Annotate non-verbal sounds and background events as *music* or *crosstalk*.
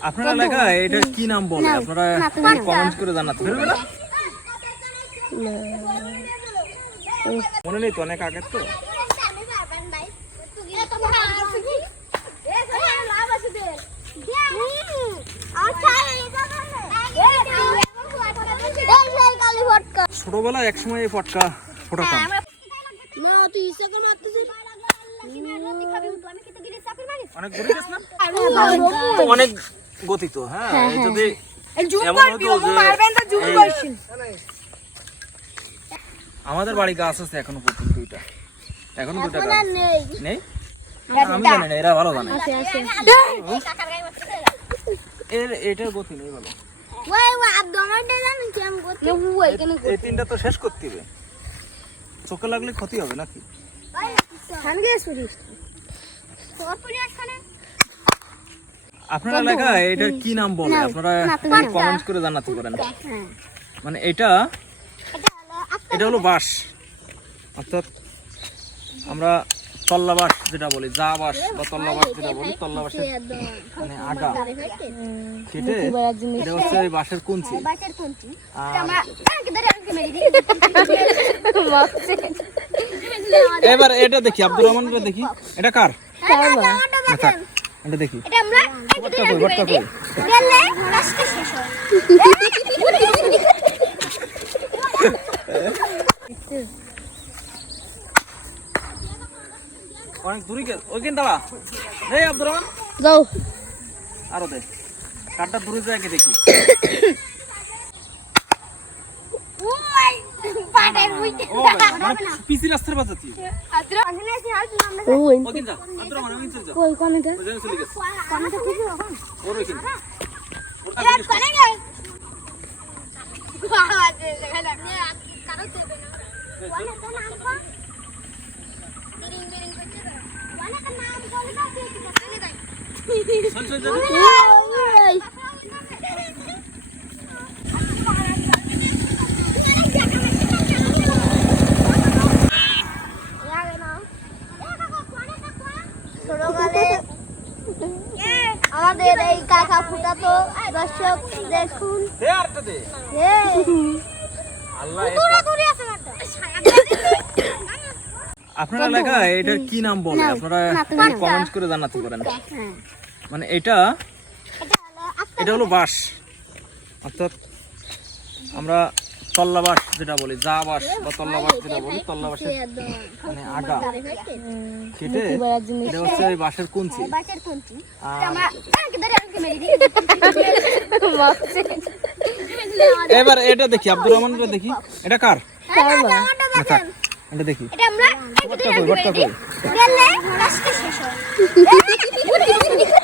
আপনার এলাকায় এটা কি নাম বলে? আপনারা কমেন্ট করে জানাতে পারবেন না? মনে নেই তো অনেক আগের তো। ছোটবেলায় একসময় এই পটকা ফোটাতাম। অনেক না? তো অনেক গতি তো হ্যাঁ যদি এমন হতো যে এই- আমাদের বাড়ি গাছ আছে এখনও পর্যন্ত দুইটা। এখনও দুইটা গাছ নেই। আমি জানি না এরা ভালো জানে। এর এটার গতি নেই ভালো। এই তিনটা তো শেষ করতে হবে। চোখে লাগলে ক্ষতি হবে নাকি? আপনার এলাকায় এটা কি নাম বলে? আপনারা কমেন্ট করে জানাতে পারেন। মানে এটা এটা হলো বাঁশ। অর্থাৎ আমরা তল্লা বাঁশ যেটা বলি যা বাঁশ বা তল্লা বাঁশ যেটা বলি তল্লা বাঁশের মানে আগা। কেটে এটা হচ্ছে ওই বাঁশের কুঞ্চি। এবার এটা দেখি আব্দুর রহমান দেখি। এটা কার? না, দেখি। এটা ভটকা কই ভটকা কই অনেক দূরে গে ওইখান দাঁড়া এই আব্দুর রহমান। যাও। আরও দে। কারটা দূরে যায় কি দেখি ও মানে পিসি রাস্তার বাজাচ্ছি ওই ওইখান যা আব্দুর রহমান ওইখান যা কই কোনটা ওই জায়গায় চলে গেছে। ওর ওইখান। ওর কাছে জিজ্ঞেস কর। চল চল চল। আমাদের এই কাকা ফুটাতো দর্শক দেখুন। দে আরেকটা দে। আল্লাহ এ- আপনার এলাকায় এটা কি নাম বলে? আপনারা কমেন্ট করে জানাতে পারেন। মানে এটা এটা হলো বাঁশ। অর্থাৎ আমরা তল্লা বাঁশ যেটা বলি যা বাঁশ বা তল্লা বাঁশ যেটা বলি তল্লা বাঁশের মানে আগা। কেটে এটা হচ্ছে ওই বাঁশের কুঞ্চি। আর *laughs* এবার এটা দেখি আব্দুর রহমানটা দেখি। এটা কার? এটা দেখি। এটা আমরা *laughs*